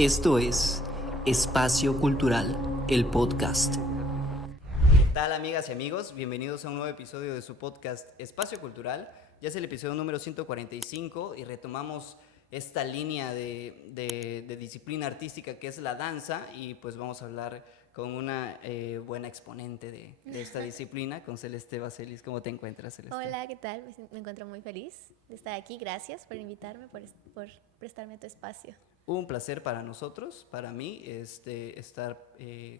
Esto es Espacio Cultural, el podcast. ¿Qué tal, amigas y amigos? Bienvenidos a un nuevo episodio de su podcast Espacio Cultural. Ya es el episodio número 145 y retomamos esta línea de disciplina artística que es la danza, y pues vamos a hablar con una buena exponente de esta disciplina, con Celeste Baselis. ¿Cómo te encuentras, Celeste? Hola, ¿qué tal? Me encuentro muy feliz de estar aquí. Gracias por invitarme, por prestarme tu espacio. Un placer para nosotros, para mí, estar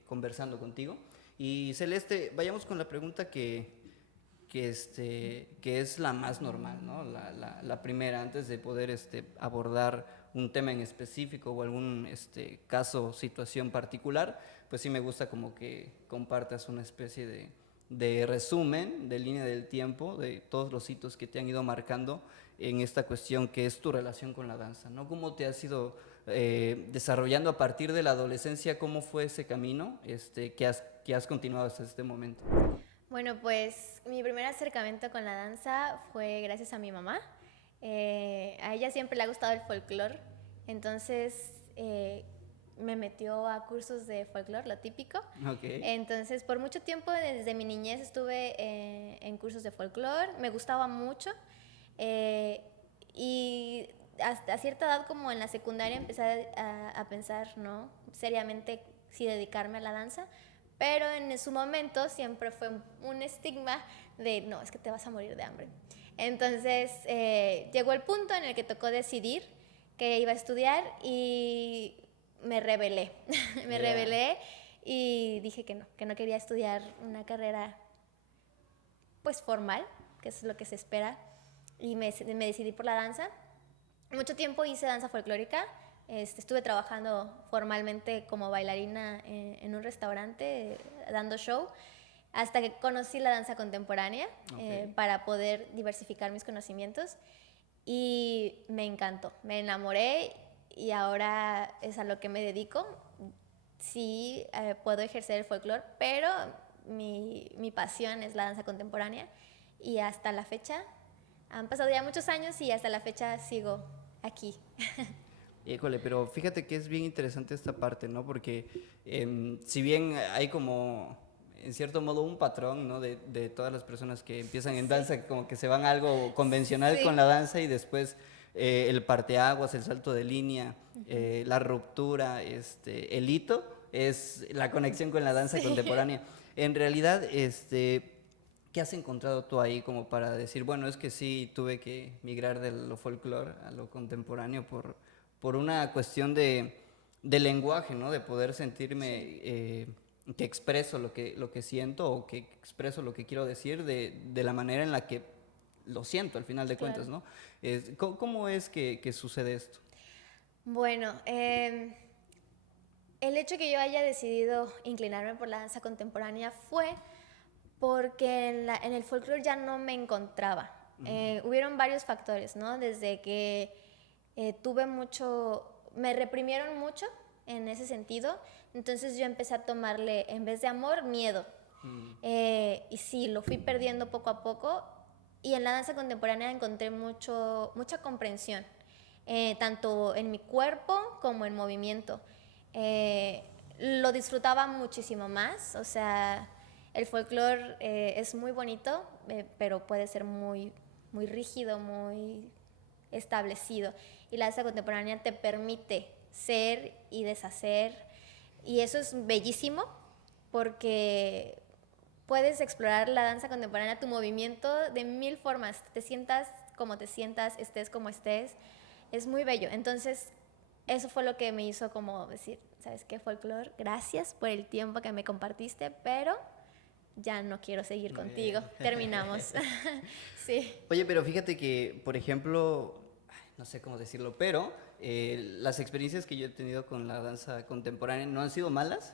conversando contigo. Y Celeste, vayamos con la pregunta que es la más normal, ¿no? La primera, antes de poder abordar un tema en específico o algún caso, situación particular, pues sí me gusta como que compartas una especie de resumen, de línea del tiempo, de todos los hitos que te han ido marcando en esta cuestión que es tu relación con la danza, ¿no? ¿Cómo te has ido desarrollando a partir de la adolescencia? ¿Cómo fue ese camino que has continuado hasta este momento? Bueno, pues mi primer acercamiento con la danza fue gracias a mi mamá. A ella siempre le ha gustado el folclore, entonces me metió a cursos de folclore, lo típico. Okay. Entonces, por mucho tiempo, desde mi niñez, estuve en cursos de folclore, me gustaba mucho. Y hasta a cierta edad, como en la secundaria, empecé a pensar, ¿no?, seriamente si dedicarme a la danza, pero en su momento siempre fue un estigma de, no, es que te vas a morir de hambre. Entonces llegó el punto en el que tocó decidir que iba a estudiar y me rebelé. Me rebelé y dije que no quería estudiar una carrera pues formal, que es lo que se espera, y me decidí por la danza. Mucho tiempo hice danza folclórica. Estuve trabajando formalmente como bailarina en un restaurante, dando show, hasta que conocí la danza contemporánea. Okay. Para poder diversificar mis conocimientos, y me encantó, me enamoré, y ahora es a lo que me dedico. Sí, puedo ejercer el folclore, pero mi pasión es la danza contemporánea, y hasta la fecha, han pasado ya muchos años y hasta la fecha sigo aquí. Híjole, pero fíjate que es bien interesante esta parte, ¿no? Porque si bien hay como, en cierto modo, un patrón, ¿no? De todas las personas que empiezan en danza, como que se van a algo convencional con la danza, y después el parteaguas, el salto de línea, la ruptura, el hito, es la conexión con la danza contemporánea. En realidad, ¿qué has encontrado tú ahí como para decir, bueno, es que sí tuve que migrar de lo folclore a lo contemporáneo por una cuestión de lenguaje, ¿no? De poder sentirme que expreso lo que siento, o que expreso lo que quiero decir de la manera en la que lo siento al final de cuentas, ¿no? ¿Cómo es que sucede esto? Bueno, el hecho que yo haya decidido inclinarme por la danza contemporánea fue porque en el folclore ya no me encontraba. Hubieron varios factores, ¿no? Desde que me reprimieron mucho en ese sentido, entonces yo empecé a tomarle, en vez de amor, miedo. Y sí, lo fui perdiendo poco a poco, y en la danza contemporánea encontré mucha comprensión, tanto en mi cuerpo como en movimiento. Lo disfrutaba muchísimo más, o sea, el folclore es muy bonito, pero puede ser muy, muy rígido, muy establecido, y la danza contemporánea te permite ser y deshacer, y eso es bellísimo porque puedes explorar la danza contemporánea, tu movimiento, de mil formas, te sientas como te sientas, estés como estés, es muy bello. Entonces eso fue lo que me hizo como decir, ¿sabes qué, folclore? Gracias por el tiempo que me compartiste, pero ya no quiero seguir contigo. Terminamos. Sí. Oye, pero fíjate que, por ejemplo, no sé cómo decirlo, pero las experiencias que yo he tenido con la danza contemporánea no han sido malas.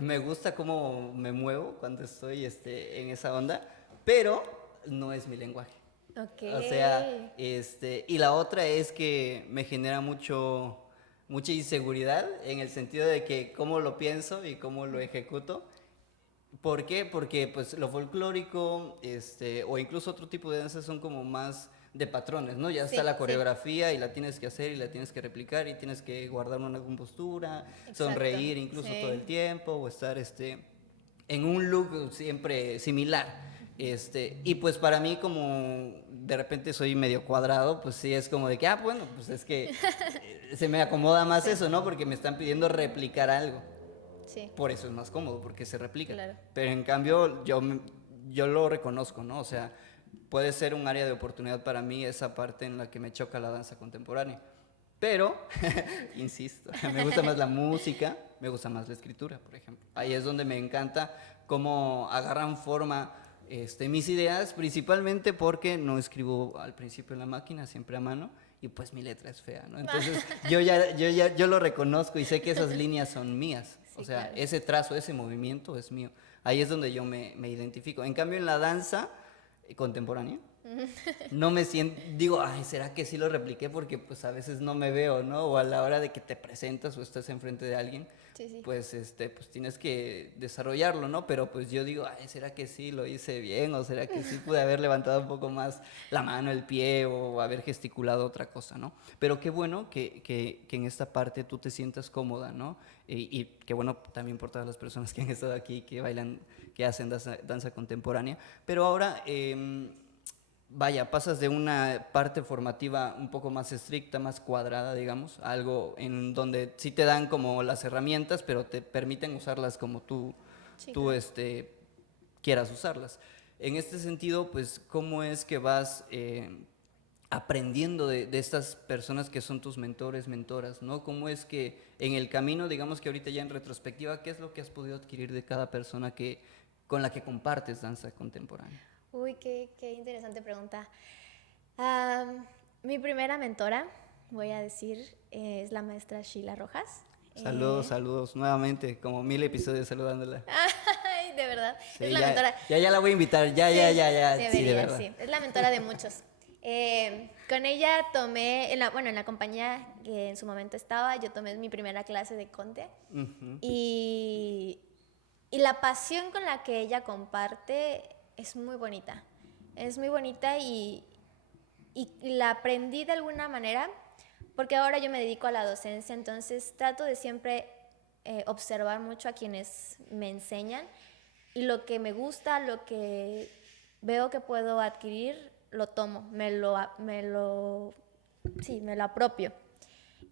Me gusta cómo me muevo cuando estoy en esa onda, pero no es mi lenguaje. Okay. O sea, y la otra es que me genera mucha inseguridad, en el sentido de que cómo lo pienso y cómo lo ejecuto. ¿Por qué? Porque pues lo folclórico, o incluso otro tipo de danzas son como más de patrones, ¿no? Ya Sí, está la sí. coreografía y la tienes que hacer y la tienes que replicar y tienes que guardar una compostura, Exacto, sonreír incluso sí. todo el tiempo o estar en un look siempre similar. Y pues para mí como de repente soy medio cuadrado, pues sí es como de que, bueno, pues es que se me acomoda más Sí. eso, ¿no? Porque me están pidiendo replicar algo. Sí, Por eso es más cómodo, porque se replica. claro. Pero en cambio yo lo reconozco, ¿no? O sea, puede ser un área de oportunidad para mí esa parte en la que me choca la danza contemporánea. Pero, insisto, me gusta más la música, me gusta más la escritura, por ejemplo. Ahí es donde me encanta cómo agarran forma mis ideas, principalmente porque no escribo al principio en la máquina, siempre a mano, y pues mi letra es fea, ¿no? Entonces yo lo reconozco y sé que esas líneas son mías. Sí, O sea, claro. ese trazo, ese movimiento es mío. Ahí es donde yo me identifico. En cambio, en la danza contemporánea, no me siento, digo, ay, ¿será que sí lo repliqué? Porque pues a veces no me veo, ¿no? O a la hora de que te presentas o estás enfrente de alguien, Sí, sí. pues, pues tienes que desarrollarlo, ¿no? Pero pues yo digo, ay, ¿será que sí lo hice bien? ¿O será que sí pude haber levantado un poco más la mano, el pie o haber gesticulado otra cosa, ¿no? Pero qué bueno que en esta parte tú te sientas cómoda, ¿no? Y qué bueno también por todas las personas que han estado aquí, que bailan, que hacen danza contemporánea. Pero ahora... vaya, pasas de una parte formativa un poco más estricta, más cuadrada, digamos, a algo en donde sí te dan como las herramientas, pero te permiten usarlas como Sí, tú claro. quieras usarlas. En este sentido, pues, ¿cómo es que vas aprendiendo de estas personas que son tus mentores, mentoras, ¿no? ¿Cómo es que en el camino, digamos que ahorita ya en retrospectiva, qué es lo que has podido adquirir de cada persona con la que compartes danza contemporánea? Uy, qué interesante pregunta. Mi primera mentora, voy a decir, es la maestra Sheila Rojas. Saludos, saludos nuevamente, como 1000 episodios saludándola. Ay, de verdad. Sí, Es la ya, mentora. ya la voy a invitar, ya, Sí, sí, de debería, verdad. sí. Es la mentora de muchos. Con ella tomé, en la compañía que en su momento estaba, yo tomé mi primera clase de conte. Ujú. Y, y la pasión con la que ella comparte es muy bonita. Es muy bonita y la aprendí de alguna manera porque ahora yo me dedico a la docencia, entonces trato de siempre observar mucho a quienes me enseñan y lo que me gusta, lo que veo que puedo adquirir, lo tomo, sí, me lo apropio.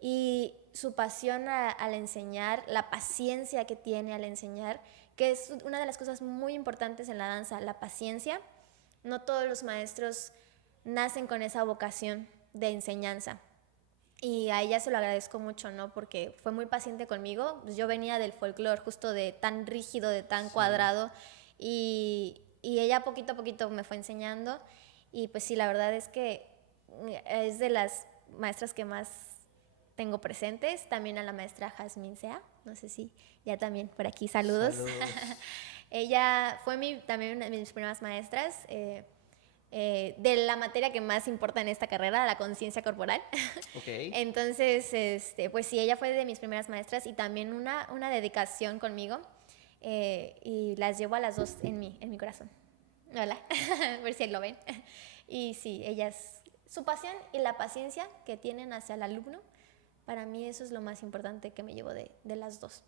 Y su pasión al enseñar, la paciencia que tiene al enseñar, que es una de las cosas muy importantes en la danza, la paciencia. No todos los maestros nacen con esa vocación de enseñanza. Y a ella se lo agradezco mucho, ¿no? Porque fue muy paciente conmigo. Pues yo venía del folclore, justo de tan rígido, de tan cuadrado. Y ella poquito a poquito me fue enseñando. Y pues sí, la verdad es que es de las maestras que más tengo presentes. También a la maestra Jazmín Sea. No sé si ya también por aquí saludos. Saludos. Ella fue también una de mis primeras maestras. De la materia que más importa en esta carrera, la conciencia corporal. Ok. Entonces, pues sí, ella fue de mis primeras maestras y también una dedicación conmigo. Y las llevo a las dos en mi corazón. Hola, a ver si lo ven. Y sí, ellas, su pasión y la paciencia que tienen hacia el alumno, para mí eso es lo más importante que me llevo de las dos.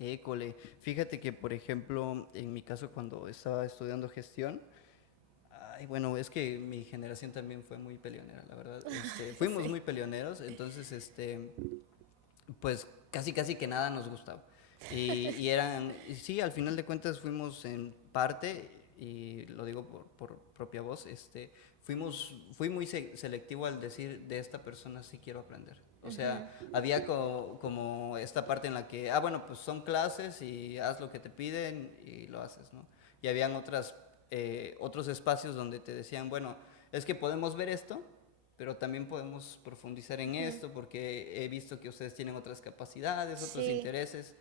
École, fíjate que, por ejemplo, en mi caso cuando estaba estudiando gestión, ay, bueno, es que mi generación también fue muy peleonera, la verdad. Fuimos Sí. muy peleoneros, entonces, pues casi que nada nos gustaba. Y sí, al final de cuentas fuimos en parte, y lo digo por propia voz, fui muy selectivo al decir de esta persona sí quiero aprender. O sea, había como esta parte en la que, bueno, pues son clases y haz lo que te piden y lo haces, ¿no? Y habían otros espacios donde te decían, bueno, es que podemos ver esto, pero también podemos profundizar en esto porque he visto que ustedes tienen otras capacidades, otros Sí. intereses.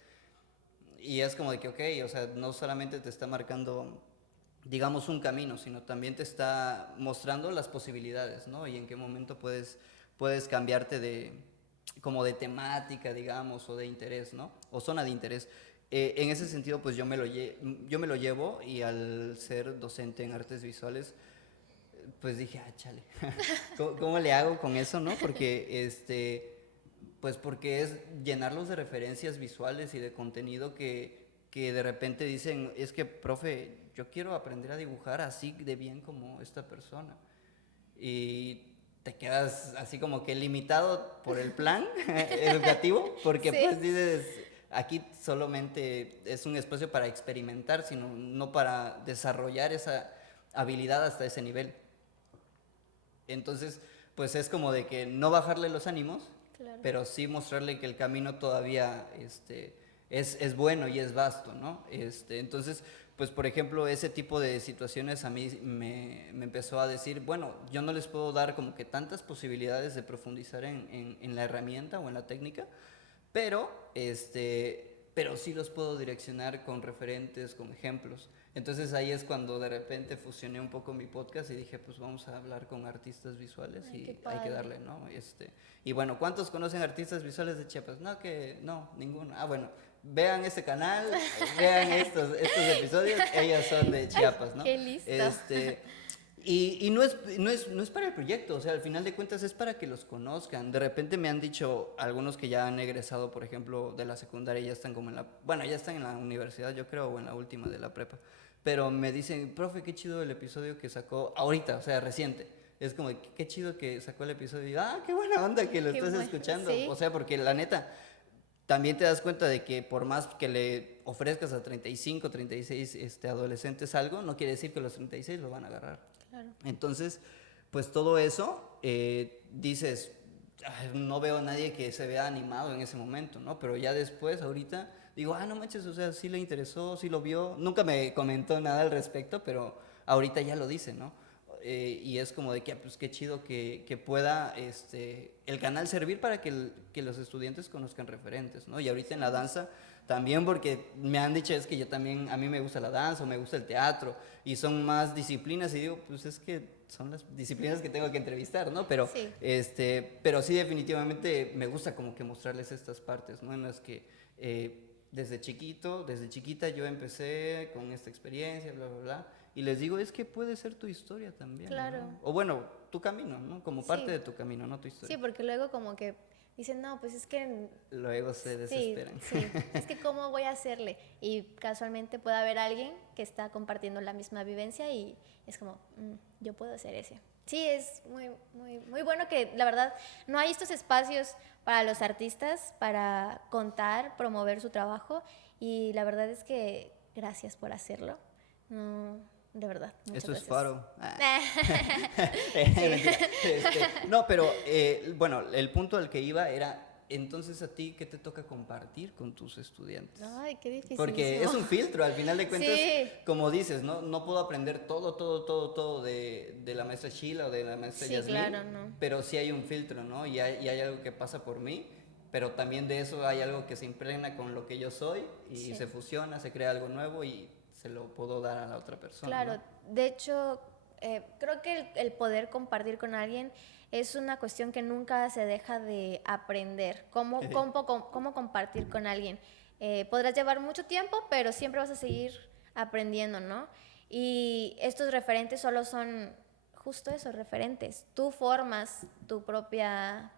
Y es como de que, ok, o sea, no solamente te está marcando, digamos, un camino, sino también te está mostrando las posibilidades, ¿no? Y en qué momento puedes cambiarte como de temática, digamos, o de interés, ¿no? O zona de interés. En ese sentido, pues yo me lo llevo y al ser docente en artes visuales, pues dije, chale, ¿cómo le hago con eso, no? Porque, pues porque es llenarlos de referencias visuales y de contenido que de repente dicen, es que, profe, yo quiero aprender a dibujar así de bien como esta persona. Y te quedas así como que limitado por el plan educativo, porque Sí. pues dices, aquí solamente es un espacio para experimentar, sino no para desarrollar esa habilidad hasta ese nivel. Entonces, pues es como de que no bajarle los ánimos, Claro. pero sí mostrarle que el camino todavía es bueno y es vasto, ¿no? Entonces, pues por ejemplo, ese tipo de situaciones a mí me empezó a decir, bueno, yo no les puedo dar como que tantas posibilidades de profundizar en la herramienta o en la técnica, pero, pero sí los puedo direccionar con referentes, con ejemplos. Entonces ahí es cuando de repente fusioné un poco mi podcast y dije, pues vamos a hablar con artistas visuales. Ay, Y qué hay que padre. darle, ¿no? Y bueno, ¿cuántos conocen artistas visuales de Chiapas? No, ninguno. Ah, bueno, vean este canal, vean estos episodios, ellos son de Chiapas, ¿no? Qué listo. Y no es para el proyecto, o sea, al final de cuentas es para que los conozcan. De repente me han dicho algunos que ya han egresado, por ejemplo, de la secundaria, ya están como bueno, ya están en la universidad, yo creo, o en la última de la prepa. Pero me dicen, profe, qué chido el episodio que sacó ahorita, o sea, reciente. Es como, qué chido que sacó el episodio. Y, qué buena onda que lo Qué estás bueno, escuchando. sí. O sea, porque la neta, también te das cuenta de que por más que le ofrezcas a 35, 36 adolescentes algo, no quiere decir que los 36 lo van a agarrar. Claro. Entonces, pues todo eso, dices, no veo a nadie que se vea animado en ese momento, ¿no? Pero ya después, ahorita, digo, no manches, o sea, sí le interesó, sí lo vio. Nunca me comentó nada al respecto, pero ahorita ya lo dice, ¿no? Y es como de que, pues qué chido que pueda el canal servir para que los estudiantes conozcan referentes, ¿no? Y ahorita en la danza también, porque me han dicho, es que yo también, a mí me gusta la danza, o me gusta el teatro, y son más disciplinas, y digo, pues es que son las disciplinas que tengo que entrevistar, ¿no? Pero Sí. pero sí definitivamente me gusta como que mostrarles estas partes, ¿no? En las que desde chiquita yo empecé con esta experiencia, bla, bla, bla, y les digo, es que puede ser tu historia también, Claro. ¿no? O bueno, tu camino, ¿no? Como parte Sí. de tu camino, no tu historia. Sí, porque luego como que dicen, no, pues es que Luego se desesperan. sí, es que cómo voy a hacerle. Y casualmente puede haber alguien que está compartiendo la misma vivencia y es como, yo puedo hacer ese. Sí, es muy, muy, muy bueno que la verdad no hay estos espacios para los artistas para contar, promover su trabajo y la verdad es que gracias por hacerlo. No, de verdad. Muchas Esto es gracias. Faro. No, pero bueno, el punto al que iba era, entonces a ti, ¿qué te toca compartir con tus estudiantes? Ay, qué difícil. Porque es un filtro, al final de cuentas, Sí. como dices, no puedo aprender todo de la maestra Sheila o de la maestra Sí, Yasmín, claro, no. pero sí hay un filtro, ¿no? Y hay algo que pasa por mí, pero también de eso hay algo que se impregna con lo que yo soy y Sí. se fusiona, se crea algo nuevo y se lo puedo dar a la otra persona. Claro, ¿no? de hecho, creo que el poder compartir con alguien es una cuestión que nunca se deja de aprender. ¿Cómo compartir con alguien? Podrás llevar mucho tiempo, pero siempre vas a seguir aprendiendo, ¿no? Y estos referentes solo son justo eso, referentes. Tú formas tu propia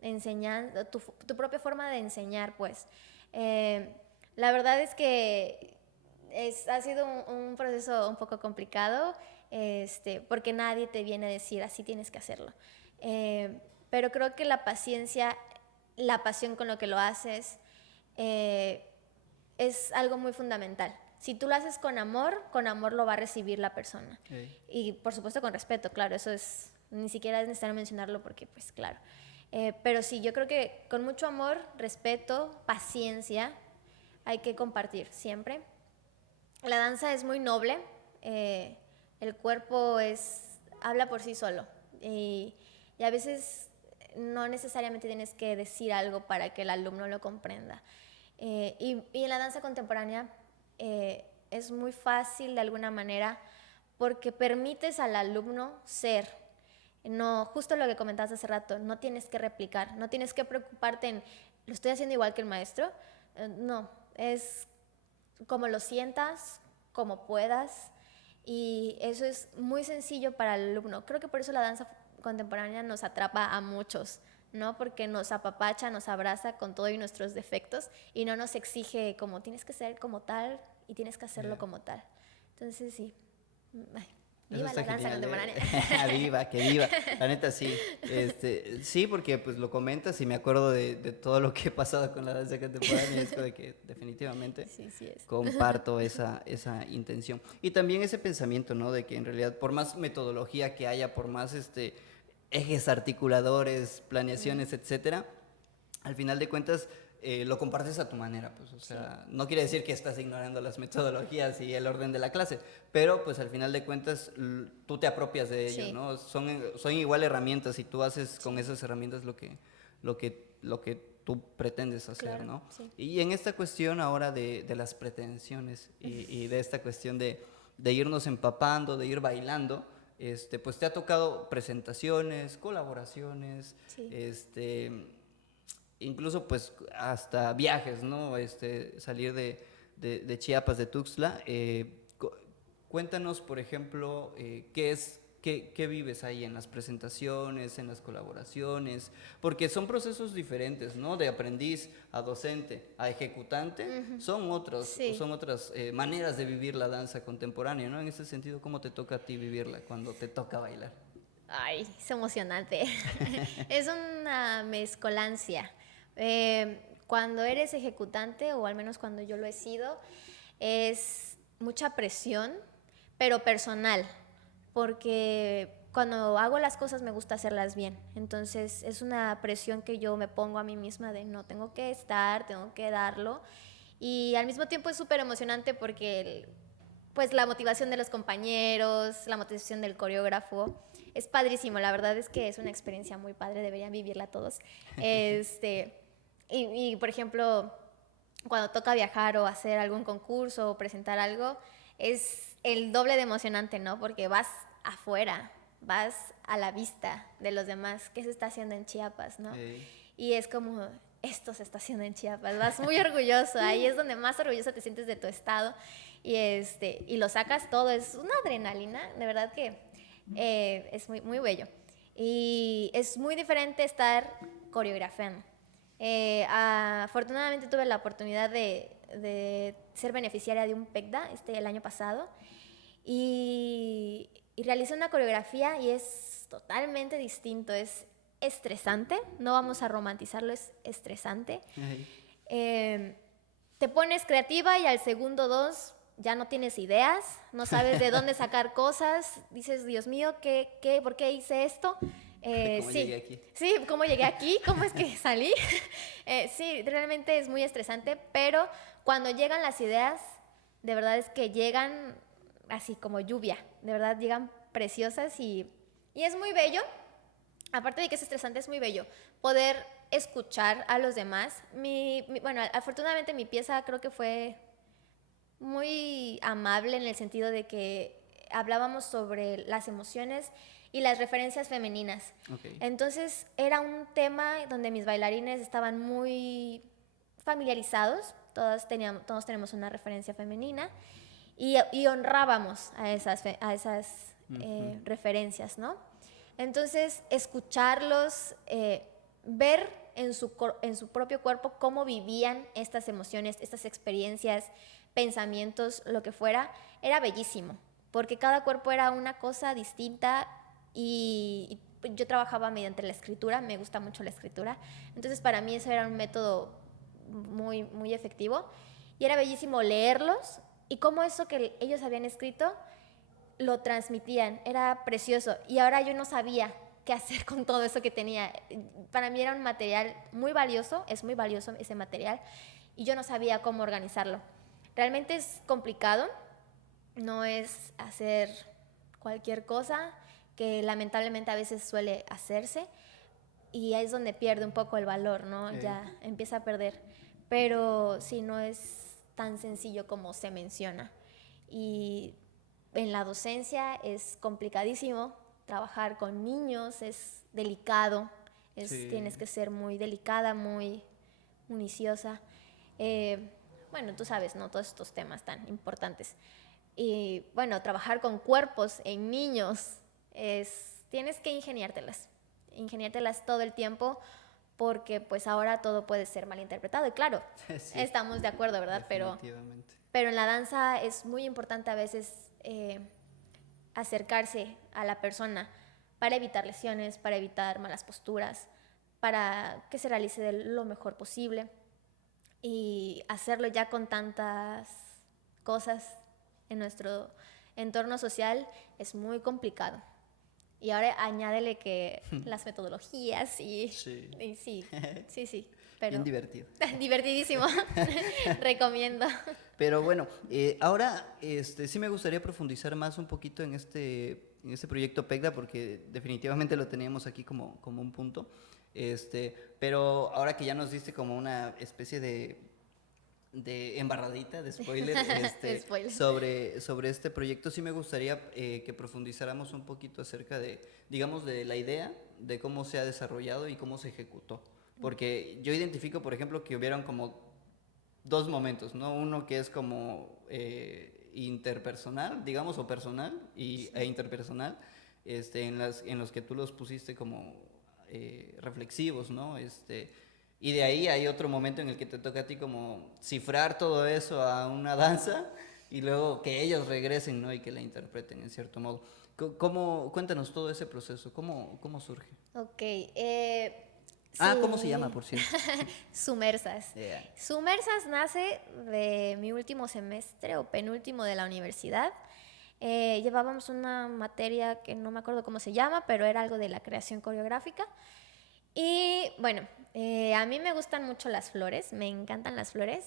enseñanza, tu propia forma de enseñar, pues. La verdad es que ha sido un proceso un poco complicado, porque nadie te viene a decir así tienes que hacerlo. Pero creo que la paciencia, la pasión con lo que lo haces, es algo muy fundamental. Si tú lo haces con amor lo va a recibir la persona. Hey. Y por supuesto con respeto, claro, eso es, ni siquiera es necesario mencionarlo porque pues claro. Pero sí, yo creo que con mucho amor, respeto, paciencia, hay que compartir siempre. La danza es muy noble, el cuerpo habla por sí solo y a veces no necesariamente tienes que decir algo para que el alumno lo comprenda. Y en la danza contemporánea es muy fácil de alguna manera porque permites al alumno ser. No, justo lo que comentabas hace rato, no tienes que replicar, no tienes que preocuparte en, ¿lo estoy haciendo igual que el maestro? No, es como lo sientas, como puedas, y eso es muy sencillo para el alumno. Creo que por eso la danza contemporánea nos atrapa a muchos, ¿no? Porque nos apapacha, nos abraza con todos nuestros defectos y no nos exige como tienes que ser como tal y tienes que hacerlo como tal. Entonces sí, ay, viva la danza contemporánea. Viva, que viva. La neta sí. Sí, porque pues lo comentas y me acuerdo de todo lo que he pasado con la danza contemporánea y es como de que definitivamente Sí es. comparto esa intención. Y también ese pensamiento, ¿no? De que en realidad por más metodología que haya, por más ejes articuladores, planeaciones, etcétera, al final de cuentas lo compartes a tu manera, pues, o sea, no quiere decir que estás ignorando las metodologías y el orden de la clase, pero pues al final de cuentas tú te apropias de ello, ¿no? Son igual herramientas y tú haces con esas herramientas lo que tú pretendes hacer, Claro, ¿no? sí. Y en esta cuestión ahora de las pretensiones y de esta cuestión de irnos empapando, de ir bailando, pues te ha tocado presentaciones, colaboraciones, Sí. incluso pues hasta viajes, ¿no? Salir de Chiapas, de Tuxtla. Cuéntanos, por ejemplo, qué vives ahí en las presentaciones, en las colaboraciones, porque son procesos diferentes, ¿no? De aprendiz a docente, a ejecutante, son otras maneras de vivir la danza contemporánea, ¿no? En ese sentido, ¿cómo te toca a ti vivirla cuando te toca bailar? Ay, es emocionante. Es una mezcolancia. Cuando eres ejecutante, o al menos cuando yo lo he sido, es mucha presión, pero personal, porque cuando hago las cosas me gusta hacerlas bien. Entonces es una presión que yo me pongo a mí misma de no, tengo que estar, tengo que darlo. Y al mismo tiempo es súper emocionante porque pues la motivación de los compañeros, la motivación del coreógrafo, es padrísimo. La verdad es que es una experiencia muy padre, deberían vivirla todos. Y por ejemplo, cuando toca viajar o hacer algún concurso o presentar algo, es el doble de emocionante, ¿no? Porque vas afuera, vas a la vista de los demás, qué se está haciendo en Chiapas, ¿no? Y es como, esto se está haciendo en Chiapas, vas muy orgulloso, ahí es donde más orgulloso te sientes de tu estado y lo sacas todo, es una adrenalina, de verdad que es muy, muy bello. Y es muy diferente estar coreografiando. Afortunadamente tuve la oportunidad de ser beneficiaria de un PECDA el año pasado y realicé una coreografía y es totalmente distinto, es estresante, no vamos a romantizarlo, es estresante. Te pones creativa y al segundo 2 ya no tienes ideas, no sabes de dónde sacar cosas, dices, Dios mío, ¿por qué hice esto? ¿Cómo llegué aquí? Sí, ¿cómo llegué aquí? ¿Cómo es que salí? Sí, realmente es muy estresante, pero cuando llegan las ideas, de verdad es que llegan así como lluvia, de verdad llegan preciosas y es muy bello. Aparte de que es estresante, es muy bello poder escuchar a los demás. Bueno, afortunadamente mi pieza creo que fue muy amable en el sentido de que hablábamos sobre las emociones y las referencias femeninas. Okay. Entonces era un tema donde mis bailarines estaban muy familiarizados, todos tenemos una referencia femenina y honrábamos a esas referencias, ¿no? Entonces escucharlos, ver en su propio cuerpo cómo vivían estas emociones, estas experiencias, pensamientos, lo que fuera, era bellísimo, porque cada cuerpo era una cosa distinta y yo trabajaba mediante la escritura, me gusta mucho la escritura, entonces para mí eso era un método muy, muy efectivo y era bellísimo leerlos y cómo eso que ellos habían escrito lo transmitían, era precioso y ahora yo no sabía qué hacer con todo eso que tenía. Para mí era un material muy valioso, es muy valioso ese material y yo no sabía cómo organizarlo. Realmente es complicado, no es hacer cualquier cosa que lamentablemente a veces suele hacerse y ahí es donde pierde un poco el valor, ¿no? Ya empieza a perder, pero sí, no es tan sencillo como se menciona y en la docencia es complicadísimo trabajar con niños, es delicado, tienes que ser muy delicada, muy minuciosa. Bueno, tú sabes, ¿no? Todos estos temas tan importantes. Y bueno, trabajar con cuerpos en niños tienes que ingeniártelas todo el tiempo, porque pues ahora todo puede ser malinterpretado. Y claro, Sí, estamos de acuerdo, ¿verdad? definitivamente. Pero en la danza es muy importante a veces acercarse a la persona para evitar lesiones, para evitar malas posturas, para que se realice de lo mejor posible. Y hacerlo ya con tantas cosas en nuestro entorno social es muy complicado. Y ahora añádele que las metodologías Sí. y sí, pero Bien divertido. divertidísimo. Recomiendo. Pero bueno, ahora sí me gustaría profundizar más un poquito en este proyecto PECDA, porque definitivamente lo teníamos aquí como un punto. Pero ahora que ya nos diste como una especie de embarradita, de spoiler, Spoiler. sobre este proyecto, sí me gustaría que profundizáramos un poquito acerca digamos, de la idea, de cómo se ha desarrollado y cómo se ejecutó. Porque yo identifico, por ejemplo, que hubieron como dos momentos, ¿no? Uno que es como interpersonal, digamos, o personal e interpersonal, en los que tú los pusiste como reflexivos, ¿no? Y de ahí hay otro momento en el que te toca a ti como cifrar todo eso a una danza y luego que ellos regresen, ¿no? Y que la interpreten en cierto modo. Cuéntanos todo ese proceso, ¿cómo surge? Ok. ¿Cómo se Sí. llama, por cierto? Sumersas. Yeah. Sumersas nace de mi último semestre o penúltimo de la universidad. Llevábamos una materia que no me acuerdo cómo se llama, pero era algo de la creación coreográfica. Y bueno, a mí me gustan mucho las flores, me encantan las flores,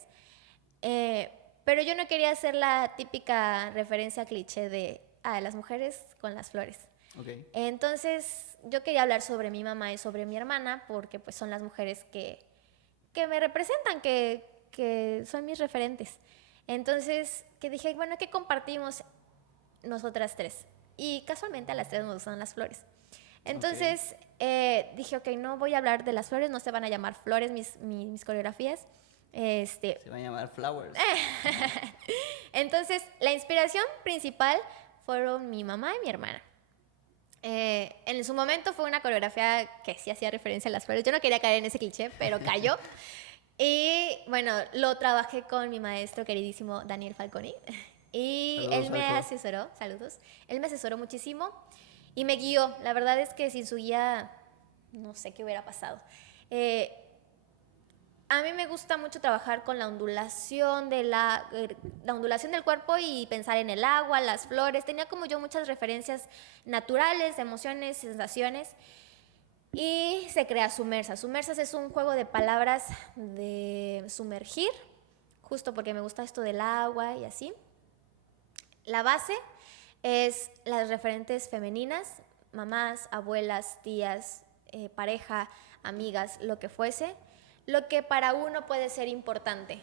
pero yo no quería hacer la típica referencia cliché de las mujeres con las flores. Okay. Entonces yo quería hablar sobre mi mamá y sobre mi hermana, porque pues son las mujeres que me representan, que son mis referentes. Entonces que dije, bueno, ¿qué compartimos nosotras tres? Y casualmente a las tres nos gustan las flores. Entonces dije, ok, no voy a hablar de las flores, no se van a llamar flores mis coreografías. Se va a llamar Flowers. Entonces, la inspiración principal fueron mi mamá y mi hermana. En su momento fue una coreografía que sí hacía referencia a las flores. Yo no quería caer en ese cliché, pero cayó. Y bueno, lo trabajé con mi maestro queridísimo Daniel Falconi. Y Saludos, él me Falco. asesoró, saludos, él me asesoró muchísimo y me guió. La verdad es que sin su guía no sé qué hubiera pasado. A mí me gusta mucho trabajar con la ondulación la ondulación del cuerpo y pensar en el agua, las flores. Tenía como yo muchas referencias naturales, emociones, sensaciones. Y se crea Sumersas. Sumersas es un juego de palabras de sumergir, justo porque me gusta esto del agua y así. La base es las referentes femeninas, mamás, abuelas, tías, pareja, amigas, lo que fuese, lo que para uno puede ser importante.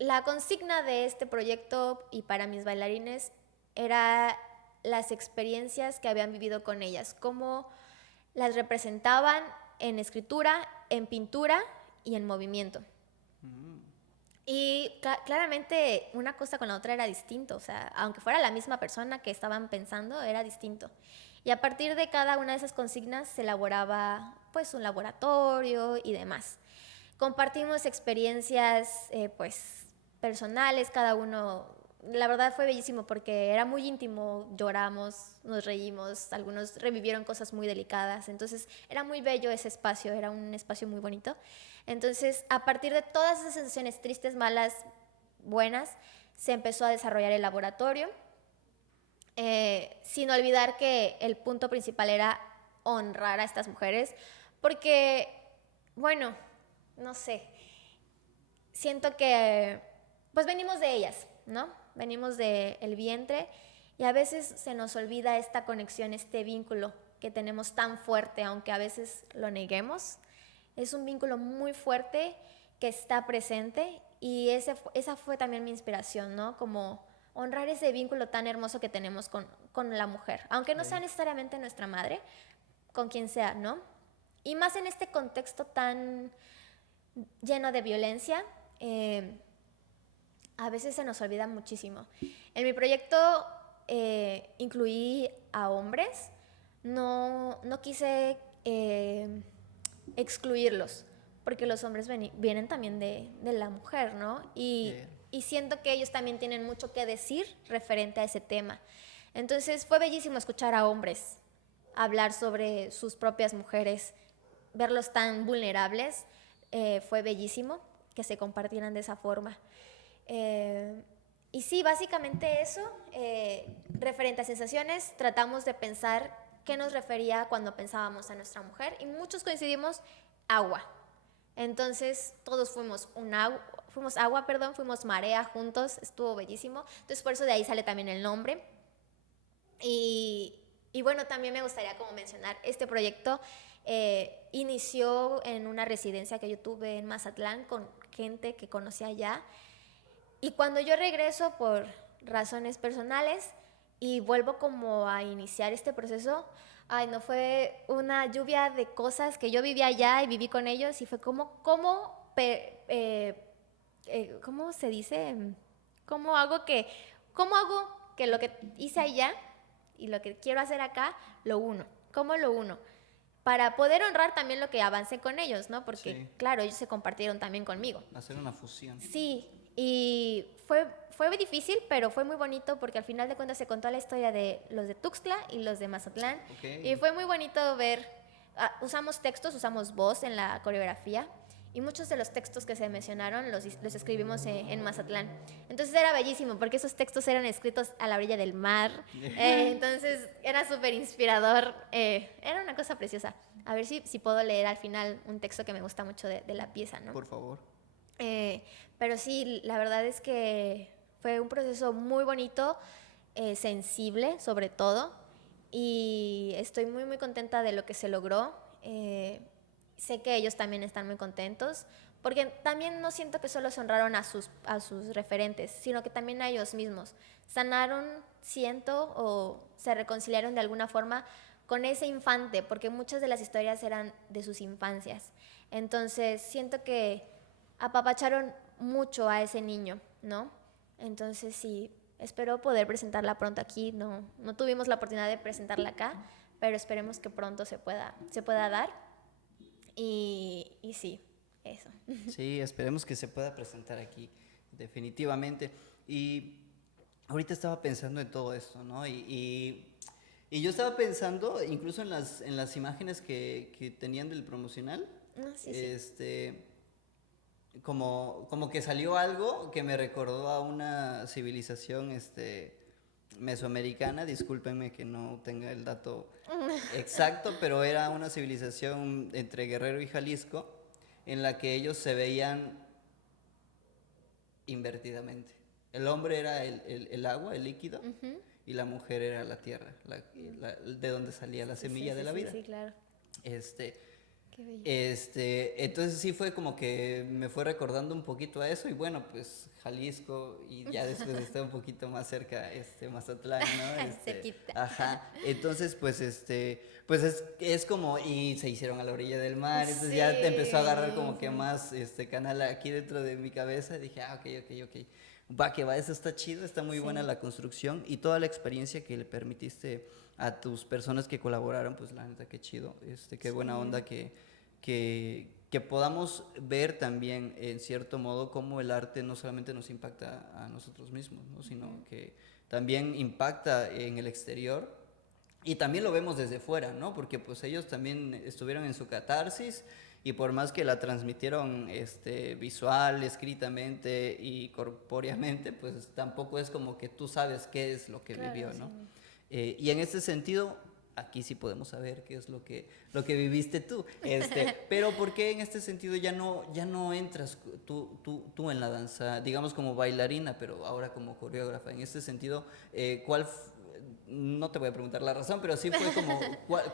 La consigna de este proyecto y para mis bailarines era las experiencias que habían vivido con ellas, cómo las representaban en escritura, en pintura y en movimiento. Y claramente una cosa con la otra era distinto, o sea, aunque fuera la misma persona que estaban pensando, era distinto. Y a partir de cada una de esas consignas se elaboraba pues un laboratorio y demás. Compartimos experiencias pues personales, cada uno, la verdad fue bellísimo porque era muy íntimo, lloramos, nos reímos, algunos revivieron cosas muy delicadas, entonces era muy bello ese espacio, era un espacio muy bonito. Entonces, a partir de todas esas sensaciones tristes, malas, buenas, se empezó a desarrollar el laboratorio, sin olvidar que el punto principal era honrar a estas mujeres, porque, bueno, no sé, siento que, pues venimos de ellas, ¿no? Venimos del vientre y a veces se nos olvida esta conexión, este vínculo que tenemos tan fuerte, aunque a veces lo neguemos. Es un vínculo muy fuerte que está presente y esa fue también mi inspiración, ¿no? Como honrar ese vínculo tan hermoso que tenemos con la mujer, aunque no sea necesariamente nuestra madre, con quien sea, ¿no? Y más en este contexto tan lleno de violencia, a veces se nos olvida muchísimo. En mi proyecto incluí a hombres, no quise excluirlos, porque los hombres vienen también de la mujer, ¿no? Y siento que ellos también tienen mucho que decir referente a ese tema. Entonces fue bellísimo escuchar a hombres hablar sobre sus propias mujeres, verlos tan vulnerables, fue bellísimo que se compartieran de esa forma. Y sí, básicamente eso, referente a sensaciones, tratamos de pensar qué nos refería cuando pensábamos a nuestra mujer y muchos coincidimos, agua. Entonces todos fuimos marea juntos, estuvo bellísimo. Entonces por eso de ahí sale también el nombre. Y bueno, también me gustaría como mencionar, este proyecto inició en una residencia que yo tuve en Mazatlán con gente que conocía allá. Y cuando yo regreso por razones personales y vuelvo como a iniciar este proceso, ay, no, fue una lluvia de cosas que yo viví allá y viví con ellos y fue como, ¿cómo se dice? ¿Cómo hago que lo que hice allá y lo que quiero hacer acá, lo uno? ¿Cómo lo uno? Para poder honrar también lo que avancé con ellos, ¿no? Porque, Sí. claro, ellos se compartieron también conmigo. Hacer una fusión. Sí, y fue muy difícil, pero fue muy bonito porque al final de cuentas se contó la historia de los de Tuxtla y los de Mazatlán. Okay. Y fue muy bonito ver, usamos textos, usamos voz en la coreografía y muchos de los textos que se mencionaron los escribimos en Mazatlán. Entonces era bellísimo porque esos textos eran escritos a la orilla del mar. Entonces era súper inspirador. Era una cosa preciosa. A ver si puedo leer al final un texto que me gusta mucho de la pieza, ¿no? Por favor. Pero sí, la verdad es que fue un proceso muy bonito, sensible sobre todo, y estoy muy, muy contenta de lo que se logró. Sé que ellos también están muy contentos, porque también no siento que solo se honraron a sus referentes, sino que también a ellos mismos. Sanaron, siento, o se reconciliaron de alguna forma con ese infante, porque muchas de las historias eran de sus infancias. Entonces, siento que apapacharon mucho a ese niño, ¿no? Entonces sí, espero poder presentarla pronto aquí. No tuvimos la oportunidad de presentarla acá, pero esperemos que pronto se pueda dar. Y sí, eso. Sí, esperemos que se pueda presentar aquí, definitivamente. Y ahorita estaba pensando en todo esto, ¿no? Y yo estaba pensando, incluso en las imágenes que tenían del promocional, Sí. como que salió algo que me recordó a una civilización mesoamericana, discúlpenme que no tenga el dato exacto, pero era una civilización entre Guerrero y Jalisco en la que ellos se veían invertidamente. El hombre era el agua, el líquido, y la mujer era la tierra, de donde salía la semilla de la vida. Sí, claro. Qué bello. Entonces sí fue como que me fue recordando un poquito a eso y bueno, pues Jalisco y ya después está un poquito más cerca, Mazatlán, ¿no? Cerquita. Ajá, entonces pues es como, y se hicieron a la orilla del mar, entonces Sí. ya te empezó a agarrar como que más canal aquí dentro de mi cabeza, dije, ok, va que va, eso está chido, está muy buena la construcción y toda la experiencia que le permitiste a tus personas que colaboraron, pues la neta, qué chido, qué buena onda que podamos ver también, en cierto modo, cómo el arte no solamente nos impacta a nosotros mismos, ¿no? Sino que también impacta en el exterior y también lo vemos desde fuera, ¿no? Porque pues ellos también estuvieron en su catarsis y por más que la transmitieron visual, escritamente y corpóreamente, pues tampoco es como que tú sabes qué es lo que vivió, ¿no? Sí. Y en ese sentido, aquí sí podemos saber qué es lo que viviste tú. Pero ¿por qué en este sentido ya no entras tú en la danza, digamos como bailarina, pero ahora como coreógrafa? En este sentido, no te voy a preguntar la razón, pero sí fue como,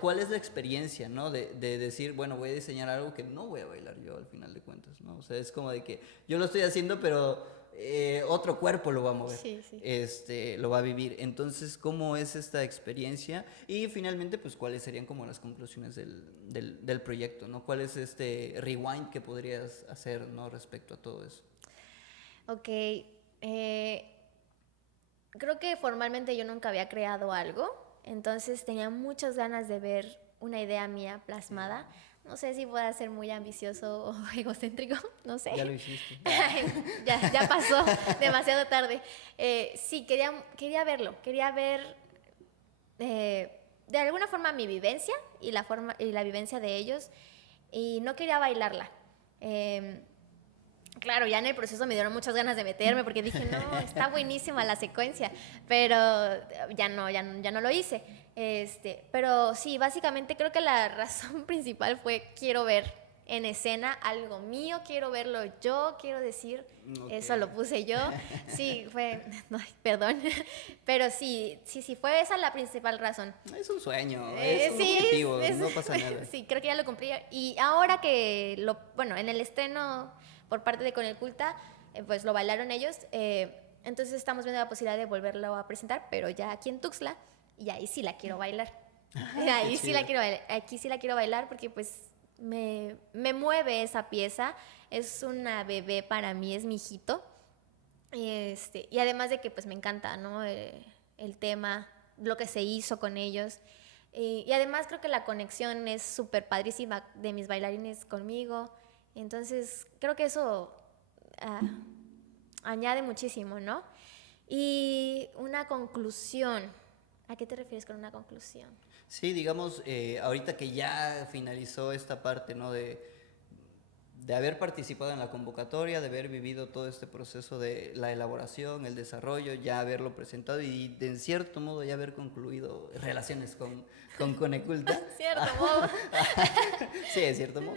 ¿cuál es la experiencia, ¿no? De decir, bueno, voy a diseñar algo que no voy a bailar yo al final de cuentas, ¿no? O sea, es como de que yo lo estoy haciendo, pero otro cuerpo lo va a mover, lo va a vivir. Entonces, ¿cómo es esta experiencia? Y finalmente, pues, ¿cuáles serían como las conclusiones del proyecto, ¿no? ¿Cuál es este rewind que podrías hacer, ¿no? Respecto a todo eso. Ok, Creo que formalmente yo nunca había creado algo, entonces tenía muchas ganas de ver una idea mía plasmada. No sé si pueda ser muy ambicioso o egocéntrico, no sé. Ya lo hiciste. Ya pasó, demasiado tarde. Sí, quería verlo, quería ver de alguna forma mi vivencia y la vivencia de ellos, y no quería bailarla. Claro, ya en el proceso me dieron muchas ganas de meterme porque dije, no, está buenísima la secuencia, pero ya no lo hice. Pero sí, básicamente creo que la razón principal fue quiero ver en escena algo mío, quiero verlo yo, quiero decir, eso lo puse yo. Sí, fue, no, perdón, pero sí, fue esa la principal razón. Es un sueño, es un objetivo, no pasa nada. Sí, creo que ya lo cumplí. Y ahora que en el estreno por parte de Con el Culta, pues lo bailaron ellos, entonces estamos viendo la posibilidad de volverlo a presentar, pero ya aquí en Tuxtla, y ahí sí la quiero bailar. Ahí sí la quiero bailar, aquí sí la quiero bailar porque pues me mueve esa pieza, es una bebé para mí, es mi hijito, y además de que pues me encanta, ¿no? El tema, lo que se hizo con ellos, y además creo que la conexión es súper padrísima de mis bailarines conmigo, entonces creo que eso añade muchísimo, ¿no? Y una conclusión, ¿a qué te refieres con una conclusión? Sí, digamos, ahorita que ya finalizó esta parte, ¿no? De haber participado en la convocatoria, de haber vivido todo este proceso de la elaboración, el desarrollo, ya haberlo presentado y de, en cierto modo ya haber concluido relaciones con Coneculta. Cierto modo. Sí, de cierto modo.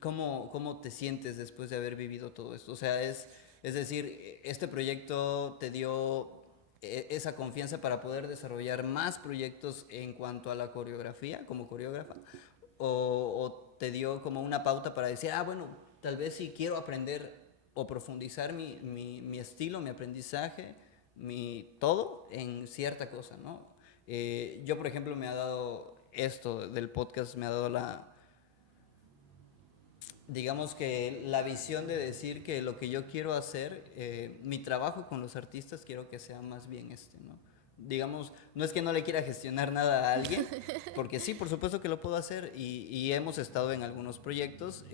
¿Cómo te sientes después de haber vivido todo esto? O sea, es decir, este proyecto te dio esa confianza para poder desarrollar más proyectos en cuanto a la coreografía, como coreógrafa, o te dio como una pauta para decir, bueno, tal vez si quiero aprender o profundizar mi estilo, mi aprendizaje, mi todo en cierta cosa, ¿no? Yo, por ejemplo, me ha dado esto del podcast, me ha dado digamos que la visión de decir que lo que yo quiero hacer, mi trabajo con los artistas, quiero que sea más bien ¿no? Digamos, no es que no le quiera gestionar nada a alguien, porque sí, por supuesto que lo puedo hacer y hemos estado en algunos proyectos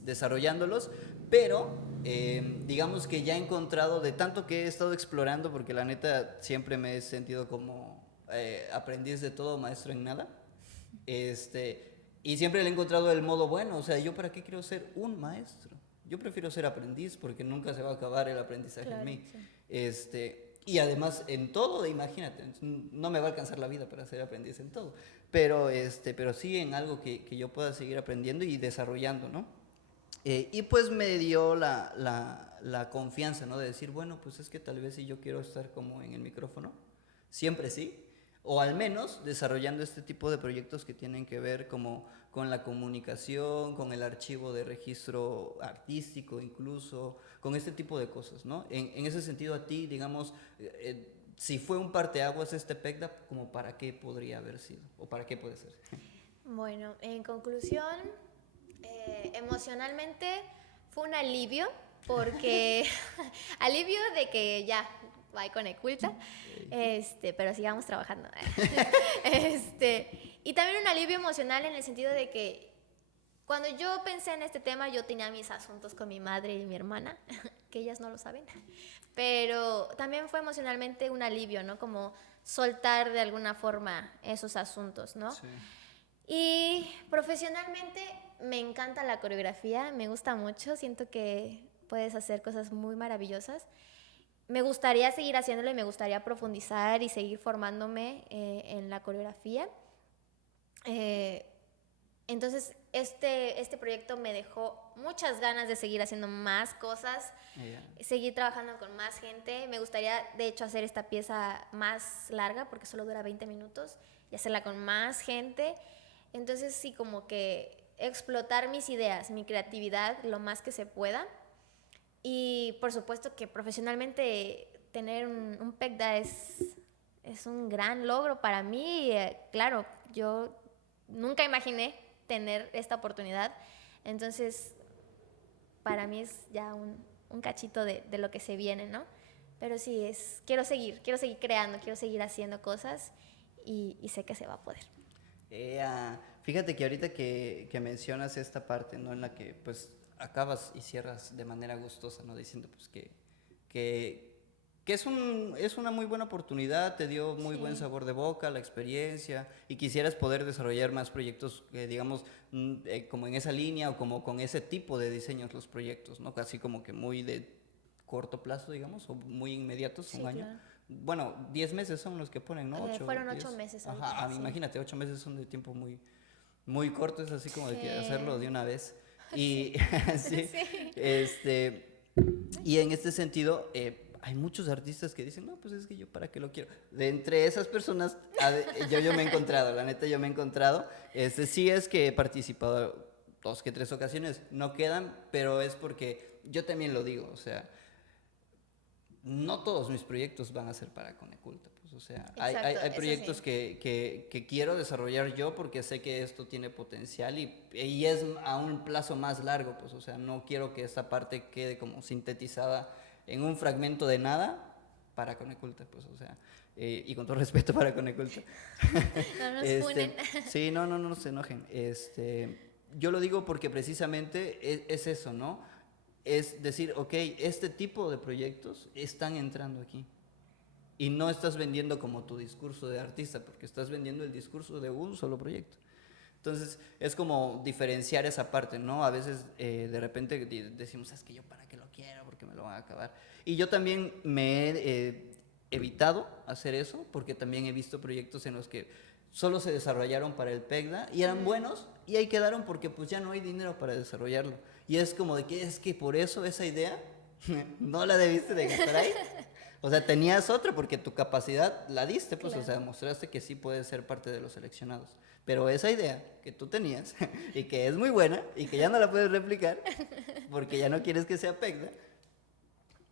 desarrollándolos, pero digamos que ya he encontrado, de tanto que he estado explorando, porque la neta siempre me he sentido como aprendiz de todo, maestro en nada, y siempre le he encontrado el modo bueno, o sea, ¿yo para qué quiero ser un maestro? Yo prefiero ser aprendiz porque nunca se va a acabar el aprendizaje Claro, en mí. sí. Y además en todo, imagínate, no me va a alcanzar la vida para ser aprendiz en todo, pero sí en algo que yo pueda seguir aprendiendo y desarrollando, ¿no? Y pues me dio la confianza, ¿no? De decir, bueno, pues es que tal vez si yo quiero estar como en el micrófono, siempre sí, o al menos desarrollando este tipo de proyectos que tienen que ver como con la comunicación, con el archivo de registro artístico incluso, con este tipo de cosas, ¿no? En ese sentido a ti, digamos, si fue un parteaguas este PECDA, ¿como para qué podría haber sido? ¿O para qué puede ser? Bueno, en conclusión, emocionalmente fue un alivio, porque alivio de que ya va con el culta, pero sigamos trabajando. Y también un alivio emocional en el sentido de que cuando yo pensé en este tema, yo tenía mis asuntos con mi madre y mi hermana, que ellas no lo saben, pero también fue emocionalmente un alivio, ¿no? Como soltar de alguna forma esos asuntos, ¿no? Sí. Y profesionalmente me encanta la coreografía, me gusta mucho, siento que puedes hacer cosas muy maravillosas. Me gustaría seguir haciéndolo y me gustaría profundizar y seguir formándome en la coreografía. Entonces, este proyecto me dejó muchas ganas de seguir haciendo más cosas, seguir trabajando con más gente. Me gustaría, de hecho, hacer esta pieza más larga, porque solo dura 20 minutos, y hacerla con más gente. Entonces, sí, como que explotar mis ideas, mi creatividad, lo más que se pueda. Y, por supuesto, que profesionalmente tener un PECDA es un gran logro para mí. Claro, yo nunca imaginé tener esta oportunidad, entonces para mí es ya un cachito de lo que se viene, ¿no? Pero sí, quiero seguir creando, quiero seguir haciendo cosas y sé que se va a poder. Fíjate que ahorita que mencionas esta parte, ¿no? En la que pues acabas y cierras de manera gustosa, ¿no? Diciendo pues que es una muy buena oportunidad, te dio muy buen sabor de boca, la experiencia, y quisieras poder desarrollar más proyectos, digamos, como en esa línea o como con ese tipo de diseños los proyectos, ¿no? Casi como que muy de corto plazo, digamos, o muy inmediatos, un año. Claro. Bueno, 10 meses son los que ponen, ¿no? Fueron 10. 8 meses. Ajá, Sí. imagínate, 8 meses son de tiempo muy, muy corto, es así como de que Sí. hacerlo de una vez. Y, sí, Sí. y en este sentido, hay muchos artistas que dicen, no, pues es que yo para qué lo quiero. De entre esas personas, yo me he encontrado, la neta yo me he encontrado. Sí es que he participado 2 que 3 ocasiones, no quedan, pero es porque yo también lo digo, o sea, no todos mis proyectos van a ser para Coneculta, pues, o sea, hay proyectos sí. que quiero desarrollar yo porque sé que esto tiene potencial y es a un plazo más largo, pues, o sea, no quiero que esta parte quede como sintetizada en un fragmento de nada para Coneculta, pues, o sea, y con todo respeto para Coneculta. No nos funen. Sí, no se enojen. Yo lo digo porque precisamente es eso, ¿no? Es decir, ok, este tipo de proyectos están entrando aquí. Y no estás vendiendo como tu discurso de artista, porque estás vendiendo el discurso de un solo proyecto. Entonces, es como diferenciar esa parte, ¿no? A veces, de repente, decimos, es que yo para qué lo quiero, porque me lo van a acabar. Y yo también me he evitado hacer eso, porque también he visto proyectos en los que solo se desarrollaron para el PECDA y eran buenos, y ahí quedaron porque pues ya no hay dinero para desarrollarlo. Y es como de que es que por eso esa idea no la debiste de gastar ahí. O sea, tenías otra porque tu capacidad la diste, pues, Claro. o sea, mostraste que sí puedes ser parte de los seleccionados. Pero esa idea que tú tenías y que es muy buena y que ya no la puedes replicar porque ya no quieres que sea PECDA,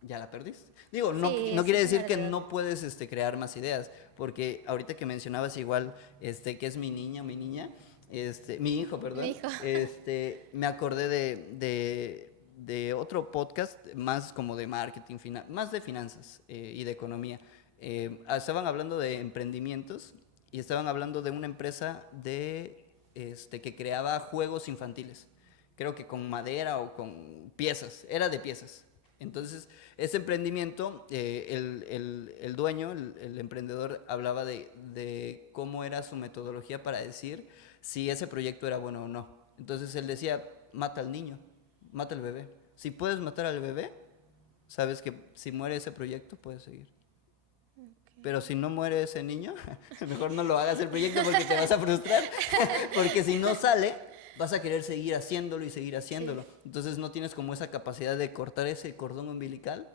ya la perdiste. Digo, no, Sí, no sí, quiere es decir una que realidad. no puedes crear más ideas, porque ahorita que mencionabas igual que es mi niña o mi niña, mi hijo, perdón, Mi hijo. me acordé de otro podcast más como de marketing, más de finanzas y de economía. Estaban hablando de emprendimientos y estaban hablando de una empresa que creaba juegos infantiles. Creo que con madera o con piezas, era de piezas. Entonces, ese emprendimiento, el dueño, el emprendedor, hablaba de cómo era su metodología para decir si ese proyecto era bueno o no. Entonces, él decía, mata al niño, mata al bebé. Si puedes matar al bebé, sabes que si muere ese proyecto, puedes seguir. Pero si no muere ese niño, mejor no lo hagas el proyecto porque te vas a frustrar. Porque si no sale, vas a querer seguir haciéndolo y seguir haciéndolo. Sí. Entonces no tienes como esa capacidad de cortar ese cordón umbilical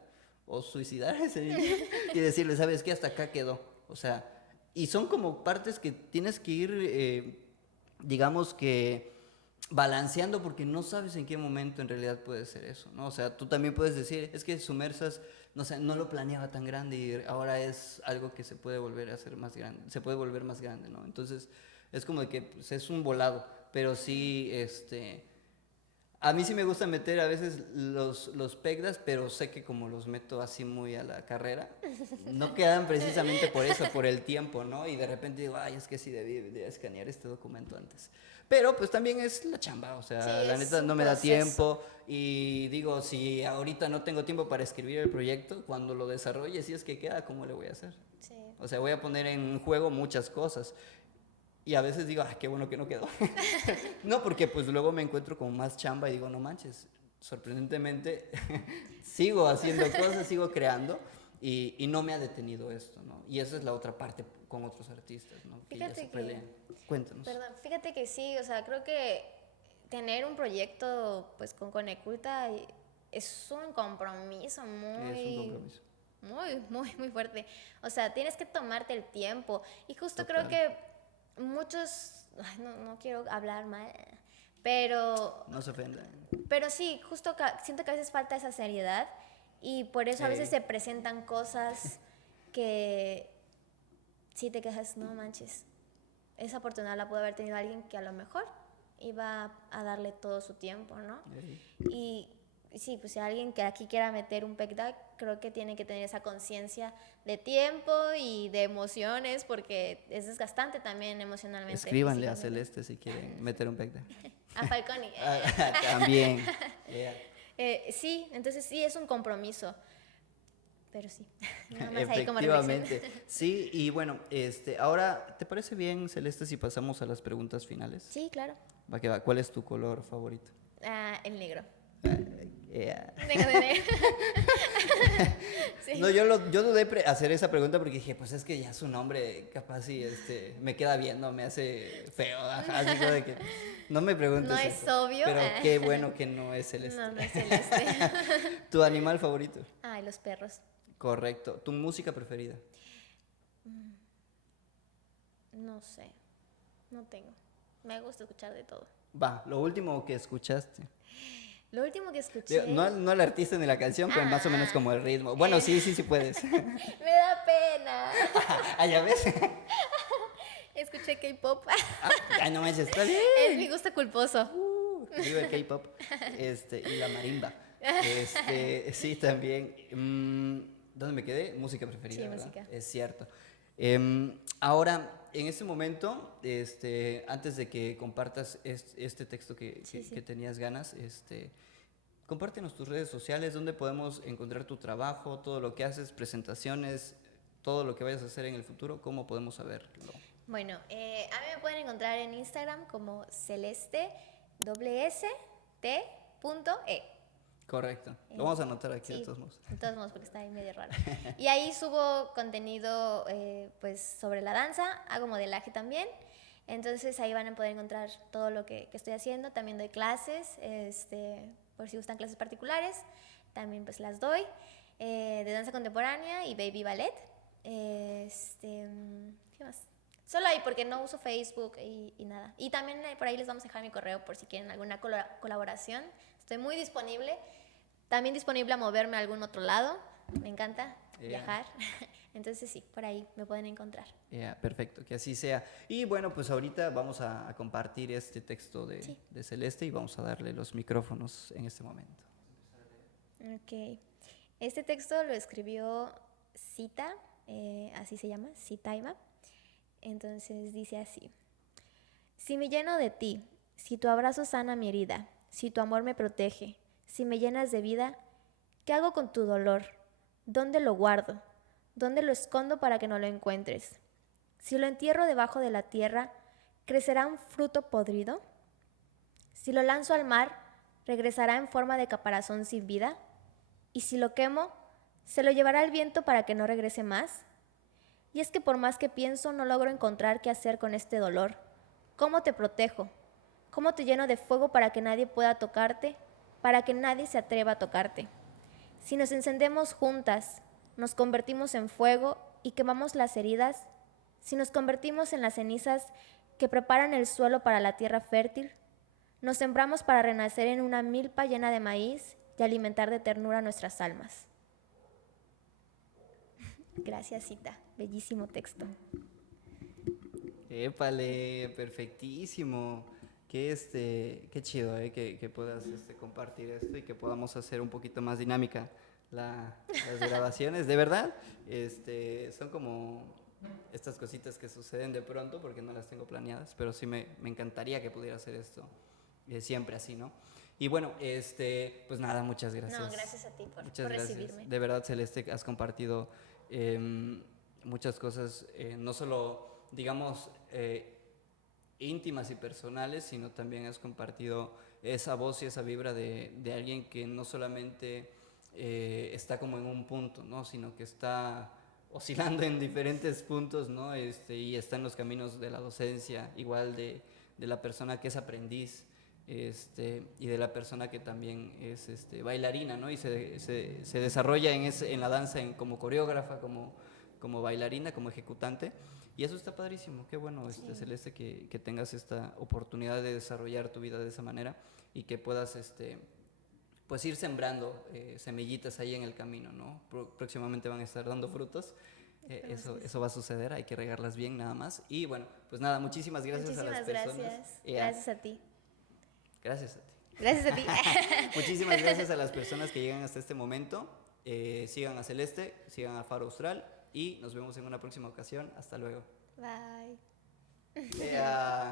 o suicidar a ese niño y decirle, ¿sabes qué? Hasta acá quedó. O sea, y son como partes que tienes que ir, digamos que balanceando porque no sabes en qué momento en realidad puede ser eso, ¿no? O sea, tú también puedes decir, es que Sumersas, no sé, no lo planeaba tan grande y ahora es algo que se puede volver a hacer más grande, se puede volver más grande, ¿no? Entonces, es como de que pues, es un volado, pero sí, a mí sí me gusta meter a veces los PECDAS, pero sé que como los meto así muy a la carrera, no quedan precisamente por eso, por el tiempo, ¿no? Y de repente digo, ay, es que sí debí escanear este documento antes. Pero pues también es la chamba, o sea, Sí, la es neta no un me da proceso. tiempo y digo, si ahorita no tengo tiempo para escribir el proyecto, cuando lo desarrolle, si es que queda, ¿cómo le voy a hacer? Sí. O sea, voy a poner en juego muchas cosas. Y a veces digo, ay, qué bueno que no quedó. No, porque pues luego me encuentro con más chamba y digo, no manches, sorprendentemente sigo haciendo cosas, sigo creando y no me ha detenido esto, ¿no? Y esa es la otra parte con otros artistas, ¿no? Que ya se Fíjate pelean. que, Cuéntanos. perdón, fíjate que sí, o sea, creo que tener un proyecto pues con Coneculta es un compromiso Es un compromiso. muy fuerte. O sea, tienes que tomarte el tiempo. Y justo creo Total. que muchos, ay, no quiero hablar mal, pero, No se ofendan. pero sí, justo siento que a veces falta esa seriedad y por eso a veces Sí. se presentan cosas que sí te quejas, no manches. Esa oportunidad la pudo haber tenido alguien que a lo mejor iba a darle todo su tiempo, ¿no? Ey. Y sí, pues si alguien que aquí quiera meter un PECDA, creo que tiene que tener esa conciencia de tiempo y de emociones, porque es desgastante también emocionalmente. Escríbanle a físicamente. Celeste si quieren meter un PECDA. A Falconi. También. Yeah. Sí, entonces sí es un compromiso, pero sí, nada más ahí como reflexión. Efectivamente. Sí, y bueno, ahora, ¿te parece bien, Celeste, si pasamos a las preguntas finales? Sí, claro. Va que va. ¿Cuál es tu color favorito? El negro. Yeah. Negro de negro. Sí. No, yo dudé hacer esa pregunta porque dije, pues es que ya su nombre capaz y me queda viendo, me hace feo, ajá, así como de que no me preguntes No eso. es obvio. Pero qué bueno que no es Celeste. No, no es celeste. ¿Tu animal favorito? Ay, los perros. Correcto. ¿Tu música preferida? No sé, no tengo. Me gusta escuchar de todo. Va, lo último que escuchaste. Lo último que escuché... No el artista ni la canción, pero más o menos como el ritmo. Bueno, sí puedes. Me da pena. Ah, ¿ya ves? Escuché K-pop. Ay, no manches, está bien. Es mi gusto culposo. Viva el K-pop y la marimba. Sí, también. ¿Dónde me quedé? Música preferida, Sí, ¿verdad? música. Es cierto. Ahora, en este momento, antes de que compartas este texto Sí. que tenías ganas, compártenos tus redes sociales, donde podemos encontrar tu trabajo, todo lo que haces, presentaciones, todo lo que vayas a hacer en el futuro, ¿cómo podemos saberlo? Bueno, a mí me pueden encontrar en Instagram como celeste.st.e. Correcto. Lo vamos a anotar aquí Sí, de todos modos. de todos modos, porque está ahí medio raro. Y ahí subo contenido pues sobre la danza, hago modelaje también. Entonces ahí van a poder encontrar todo lo que estoy haciendo. También doy clases, por si gustan clases particulares, también pues las doy. De danza contemporánea y baby ballet. ¿Qué más? Solo ahí porque no uso Facebook y nada. Y también por ahí les vamos a dejar mi correo por si quieren alguna colaboración. Estoy muy disponible. También disponible a moverme a algún otro lado. Me encanta viajar. Entonces sí, por ahí me pueden encontrar. Perfecto, que así sea. Y bueno, pues ahorita vamos a compartir este texto Sí. de Celeste y vamos a darle los micrófonos en este momento. Ok. Este texto lo escribió Cita, así se llama, Citaima. Entonces dice así. Si me lleno de ti, si tu abrazo sana mi herida, si tu amor me protege, si me llenas de vida, ¿qué hago con tu dolor? ¿Dónde lo guardo? ¿Dónde lo escondo para que no lo encuentres? Si lo entierro debajo de la tierra, ¿crecerá un fruto podrido? Si lo lanzo al mar, ¿regresará en forma de caparazón sin vida? Y si lo quemo, ¿se lo llevará el viento para que no regrese más? Y es que por más que pienso, no logro encontrar qué hacer con este dolor. ¿Cómo te protejo? ¿Cómo te lleno de fuego para que nadie pueda tocarte? Para que nadie se atreva a tocarte. Si nos encendemos juntas, nos convertimos en fuego y quemamos las heridas, si nos convertimos en las cenizas que preparan el suelo para la tierra fértil, nos sembramos para renacer en una milpa llena de maíz y alimentar de ternura nuestras almas. Gracias, Cita. Bellísimo texto. Épale, perfectísimo. Qué chido, que puedas compartir esto y que podamos hacer un poquito más dinámica las grabaciones. De verdad, son como estas cositas que suceden de pronto porque no las tengo planeadas, pero sí me encantaría que pudiera hacer esto siempre así, ¿no? Y bueno, pues nada, muchas gracias. No, gracias a ti por Muchas gracias. recibirme. De verdad, Celeste, has compartido muchas cosas, no solo, digamos, íntimas y personales, sino también has compartido esa voz y esa vibra de alguien que no solamente está como en un punto, ¿no? Sino que está oscilando en diferentes puntos, ¿no? Y está en los caminos de la docencia, igual de la persona que es aprendiz, y de la persona que también es bailarina, ¿no? Y se desarrolla en la danza como coreógrafa, como bailarina, como ejecutante. Y eso está padrísimo, qué bueno, Sí. Celeste, que tengas esta oportunidad de desarrollar tu vida de esa manera y que puedas pues ir sembrando semillitas ahí en el camino, ¿no? Próximamente van a estar dando frutos. Eso va a suceder, hay que regarlas bien nada más. Y bueno, pues nada, muchísimas gracias a las personas. Gracias. Gracias a ti. Gracias a ti. Gracias a ti. Muchísimas gracias a las personas que llegan hasta este momento. Sigan a Celeste, sigan a Faro Austral y nos vemos en una próxima ocasión. Hasta luego. Bye. Yeah.